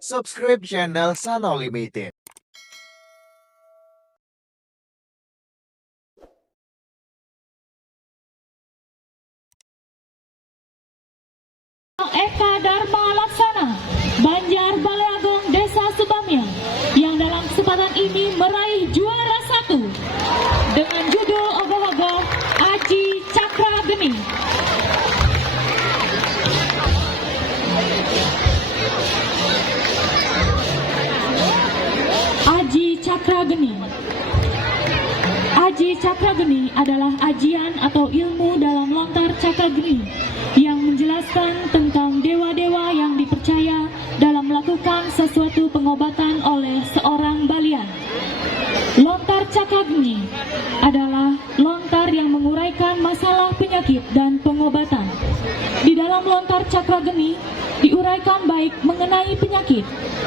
Subscribe channel Sano Limited. Eka Dharma Laksana, Banjar Balai Agung Desa Subamya, yang dalam kesempatan ini meraih juara 1 dengan judul ogoh-ogoh Aji Cakra Geni. Aji Cakra Geni. Aji Cakra Geni adalah ajian atau ilmu dalam lontar cakra geni yang menjelaskan tentang dewa-dewa yang dipercaya dalam melakukan sesuatu pengobatan oleh seorang balian. Lontar cakra geni adalah lontar yang menguraikan masalah penyakit dan pengobatan. Di dalam lontar cakra geni diuraikan baik mengenai penyakit,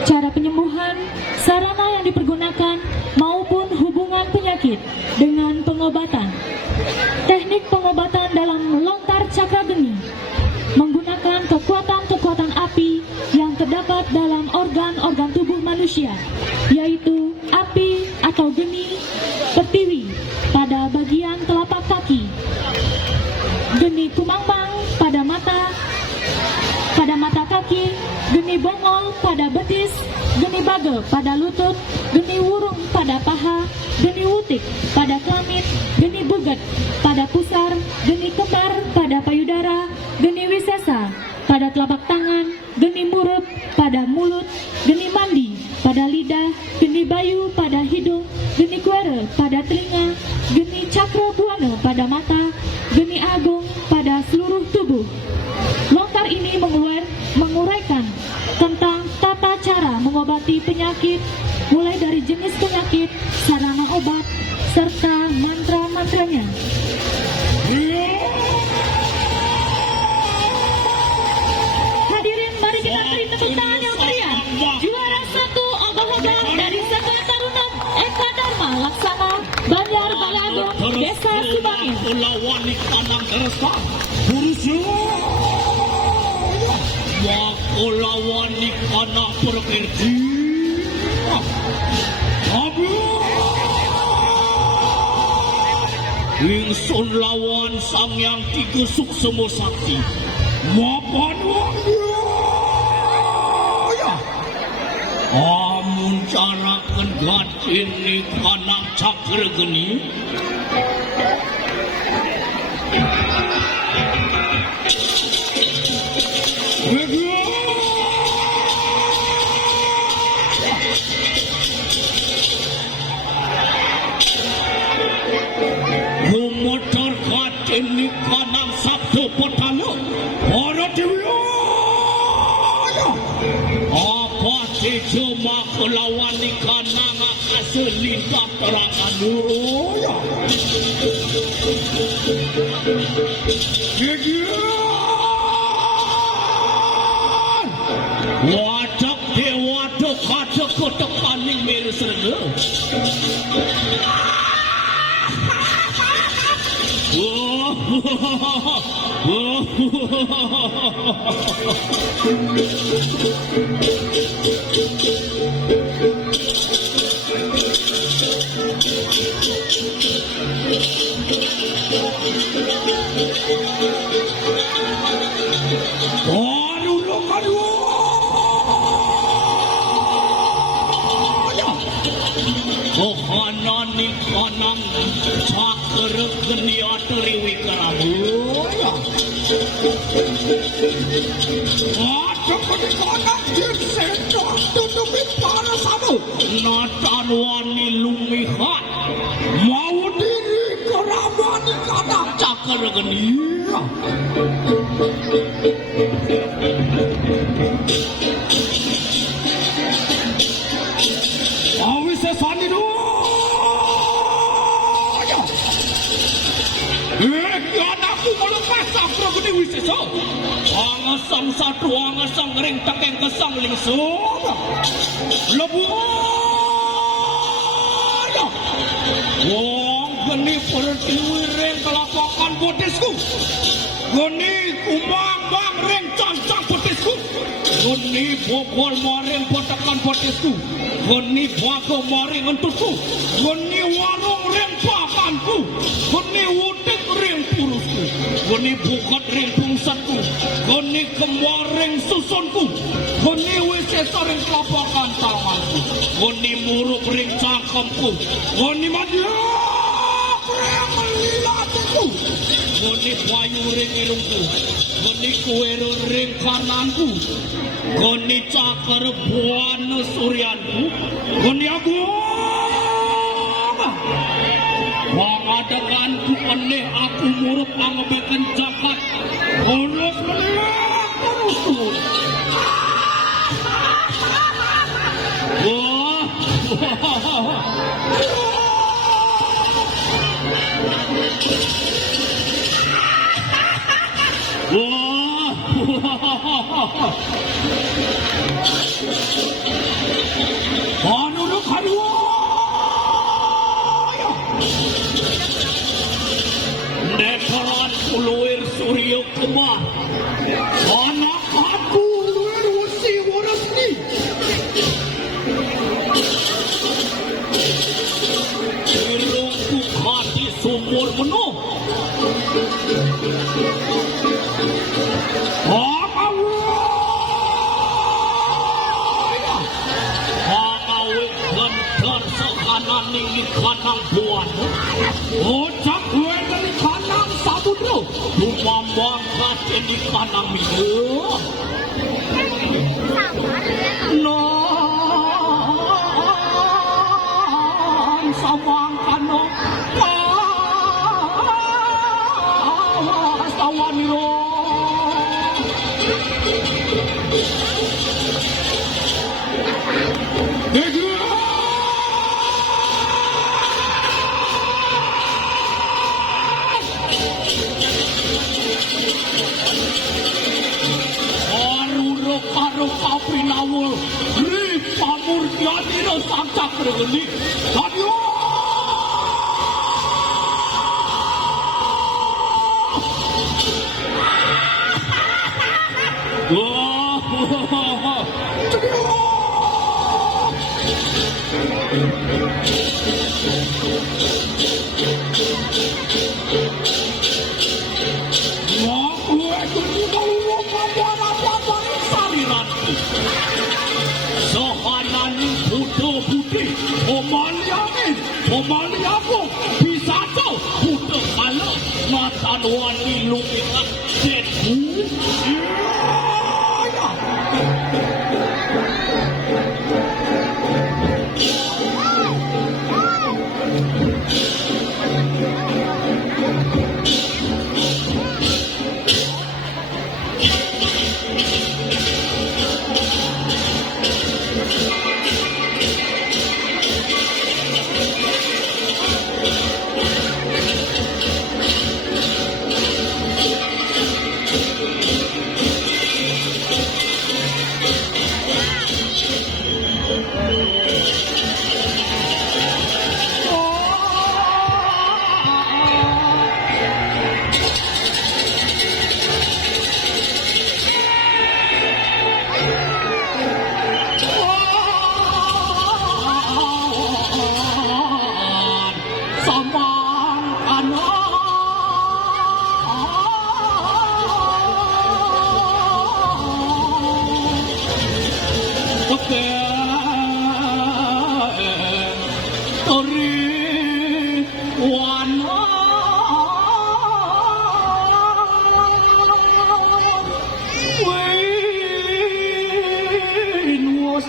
cara penyembuhan, sarana yang dipergunakan, maupun hubungan penyakit dengan pengobatan. Teknik pengobatan dalam lontar cakra geni menggunakan kekuatan-kekuatan api yang terdapat dalam organ-organ tubuh manusia, yaitu api atau geni pertiwi pada bagian telapak kaki, geni kumangbang pada mata kaki, geni bongol pada betis, geni bage pada lutut, geni wurung pada paha, geni wutik pada kelamin, geni buget pada pusar, geni kembar pada payudara, geni wisesa pada telapak tangan, geni murup pada mulut, geni mandi pada lidah, geni bayu pada hidung, geni kuere pada telinga, geni cakra buana pada mata, geni agung pada seluruh tubuh. Lontar ini menguraikan tentang tata cara mengobati penyakit, mulai dari jenis penyakit, sarana obat, serta mantra-mantranya. Hadirin, mari kita beri tepuk tangan yang meriah. Juara 1 ogoh-ogoh dari Sekolah Taruna Eka Dharma Laksana, Banjar Balai Agung, Desa Subamya. Wakulawan anak berkerji Ingsun lawan sang yang tigesuk semua sakti mapan wangya amun cara kendat ini kanang cakra geni Motor ini kanang sabtu petalo para dewa apa cuma kelawan di kanang aselintah terangan ya wadak dewa kata kota paling miris rega Kohanani kanang cakra geni aturi wikaramu Cepat kanang dirsedo tutupi para sabu Natan wani lumihat mau diri keramani kanang cakra geni Awi sesani do anakku melepas sakra geni wiseso angasang satu angasang ring takeng kesang lingsung lebu wong geni pertiwi ring kelapakan bodesku geni kumang bang ring cancang bodesku Goni bokol maring potakan potesku. Goni bago maring entutku. Goni warung ring pakanku. Goni wutik ring purusku. Goni bukat ring pungsatku. Goni kemaring susunku. Goni wisesa ring kelapakan tanganku. Goni muruk ring cangkemku. Goni madlak ring melilatuku. Goni payu ring irungku. Goni kuero ring kananku. Goni cakar buana suryanku. Goni agung. Pangadakanku aneh aku murup angebekan jakat. Terus menilai terus. Wah. Anu kadua. Neteran puluir suryo kemah. Anak aku lurusi warasni. Irungku hati sumur penuh. Ning kanang buan ocak gue dari kanang sabudro dumambang kacen di kanang minggu non samang kanong sawaniro Kapinawul Ri Pamurjani no Santa Kreni Adio Omaliaku bisa tuh udah kalau mata wani luminan debu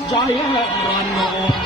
Jaya Rano